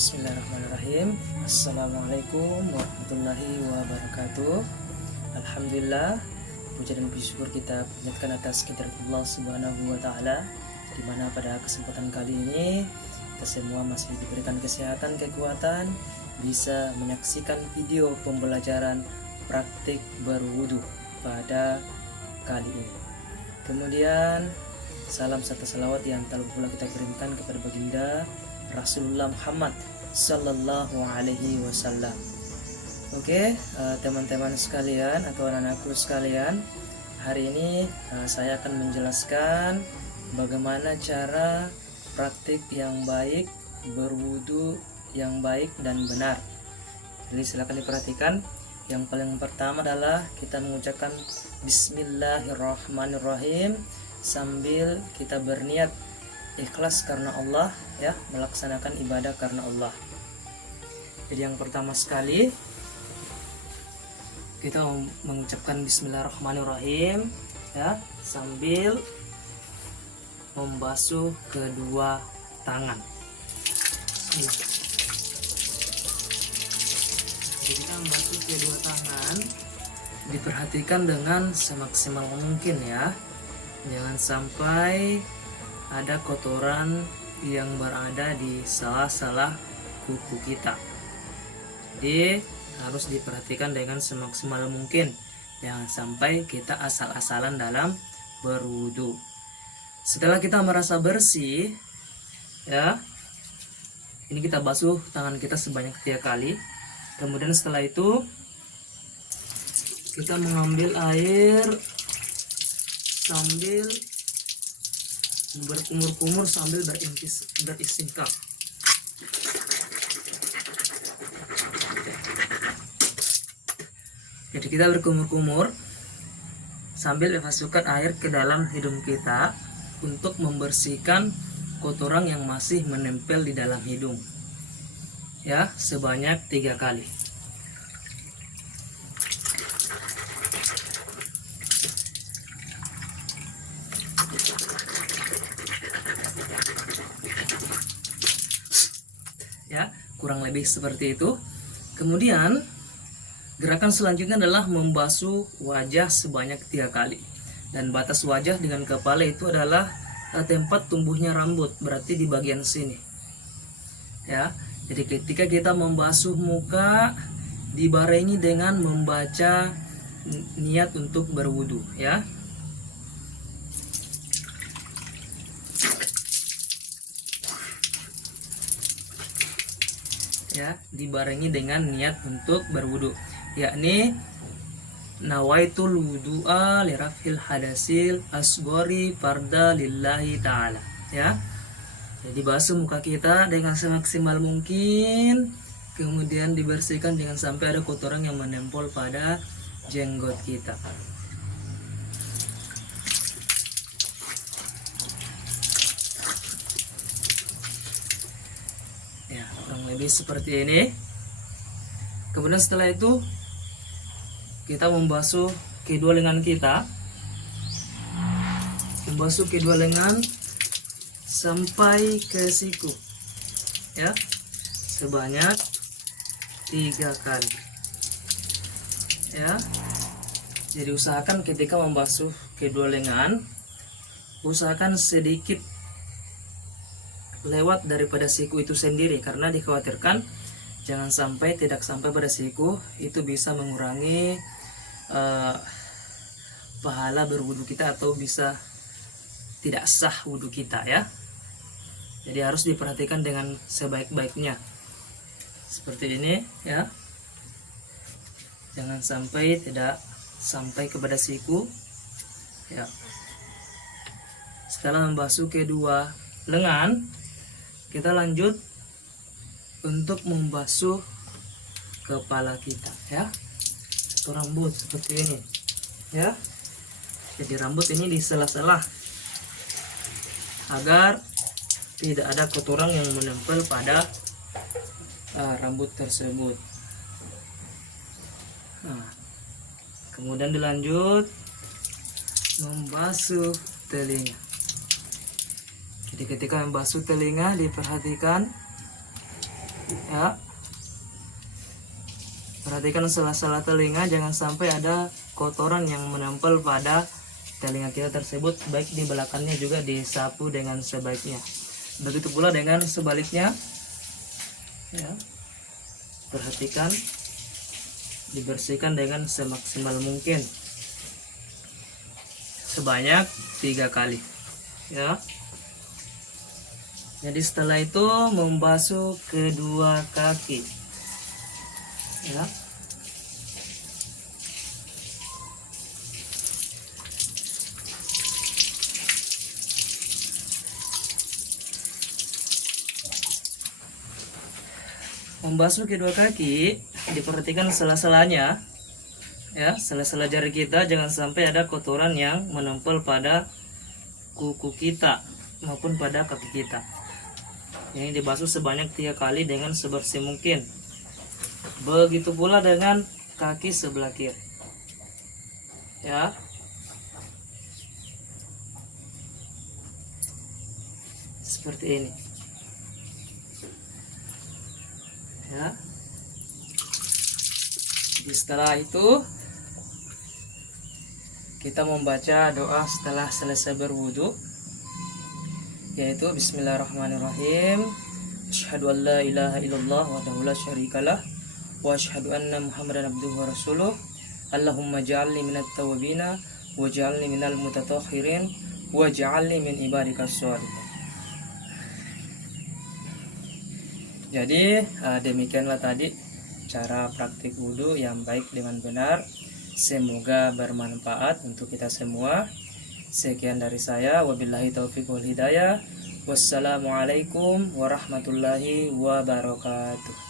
Bismillahirrahmanirrahim. Assalamualaikum warahmatullahi wabarakatuh. Alhamdulillah, puja dan puji syukur kita panjatkan atas kehadirat Allah Subhanahu wa taala, di mana pada kesempatan kali ini kita semua masih diberikan kesehatan, kekuatan, bisa menyaksikan video pembelajaran praktik berwudu pada kali ini. Kemudian salam serta salawat yang tak lupa pula kita kirimkan kepada baginda Rasulullah Muhammad Sallallahu Alaihi Wasallam. Oke, teman-teman sekalian atau anak-anakku sekalian, hari ini saya akan menjelaskan bagaimana cara praktik yang baik berwudu yang baik dan benar. Jadi silakan diperhatikan. Yang paling pertama adalah kita mengucapkan Bismillahirrahmanirrahim sambil kita berniat ikhlas karena Allah, ya, melaksanakan ibadah karena Allah. Jadi yang pertama sekali kita mengucapkan Bismillahirrahmanirrahim, ya, sambil membasuh kedua tangan. Jadi kita membasuh kedua tangan, diperhatikan dengan semaksimal mungkin, ya. Jangan sampai ada kotoran yang berada di salah-salah kuku kita. Jadi harus diperhatikan dengan semaksimal mungkin. Jangan sampai kita asal-asalan dalam berwudu. Setelah kita merasa bersih, ya, ini kita basuh tangan kita sebanyak 3 kali. Kemudian setelah itu kita mengambil air sambil berkumur-kumur sambil beristingkah. Jadi kita berkumur-kumur sambil memasukkan air ke dalam hidung kita untuk membersihkan kotoran yang masih menempel di dalam hidung, ya, sebanyak 3 kali. Ya, kurang lebih seperti itu. Kemudian gerakan selanjutnya adalah membasuh wajah sebanyak 3 kali. Dan batas wajah dengan kepala itu adalah tempat tumbuhnya rambut, berarti di bagian sini. Ya, jadi ketika kita membasuh muka dibarengi dengan membaca niat untuk berwudu, ya. Ya, dibarengi dengan niat untuk berwudu, yakni nawaitul wudu'a lirafil hadasil asgori farda lillahi ta'ala, ya. Jadi basuh muka kita dengan semaksimal mungkin, kemudian dibersihkan jangan sampai ada kotoran yang menempel pada jenggot kita. Ya, kurang lebih seperti ini. Kemudian setelah itu kita membasuh kedua lengan kita, membasuh kedua lengan sampai ke siku, ya, sebanyak 3 kali, ya. Jadi usahakan ketika membasuh kedua lengan, usahakan sedikit lewat daripada siku itu sendiri, karena dikhawatirkan jangan sampai tidak sampai pada siku, itu bisa mengurangi pahala berwudu kita atau bisa tidak sah wudu kita, ya. Jadi harus diperhatikan dengan sebaik-baiknya seperti ini, ya. Jangan sampai tidak sampai kepada siku, ya. Setelah membasuh kedua lengan, kita lanjut untuk membasuh kepala kita, ya, atau rambut seperti ini, ya. Jadi rambut ini di sela-sela agar tidak ada kotoran yang menempel pada rambut tersebut. Nah, kemudian dilanjut membasuh telinga. Jadi ketika membasuh telinga diperhatikan Ya, perhatikan sela-sela telinga, jangan sampai ada kotoran yang menempel pada telinga kita tersebut, baik di belakangnya juga disapu dengan sebaiknya. Begitu pula dengan sebaliknya. Ya, perhatikan, dibersihkan dengan semaksimal mungkin sebanyak 3 kali. Ya, jadi setelah itu membasuh kedua kaki. Ya, membasuh kedua kaki, diperhatikan sela-selanya. Ya, sela-sela jari kita jangan sampai ada kotoran yang menempel pada kuku kita maupun pada kaki kita. Ini dibasuh sebanyak 3 kali dengan sebersih mungkin. Begitu pula dengan kaki sebelah kiri. Ya, seperti ini. Ya, jadi setelah itu kita membaca doa setelah selesai berwudu, yaitu Bismillahirrahmanirrahim. Asyhadu an la ilaha illallah wahdahu la syarikalah wa asyhadu anna Muhammadan abduhu wa rasuluh. Allahumma ja'alni minat tawabina wa ja'alni minal mutatahhirin wa ja'alni min ibadikas sholihin. Jadi demikianlah tadi cara praktik wudhu yang baik dengan benar. Semoga bermanfaat untuk kita semua. Sekian dari saya, wabillahi taufiq wal hidayah. Wassalamualaikum warahmatullahi wabarakatuh.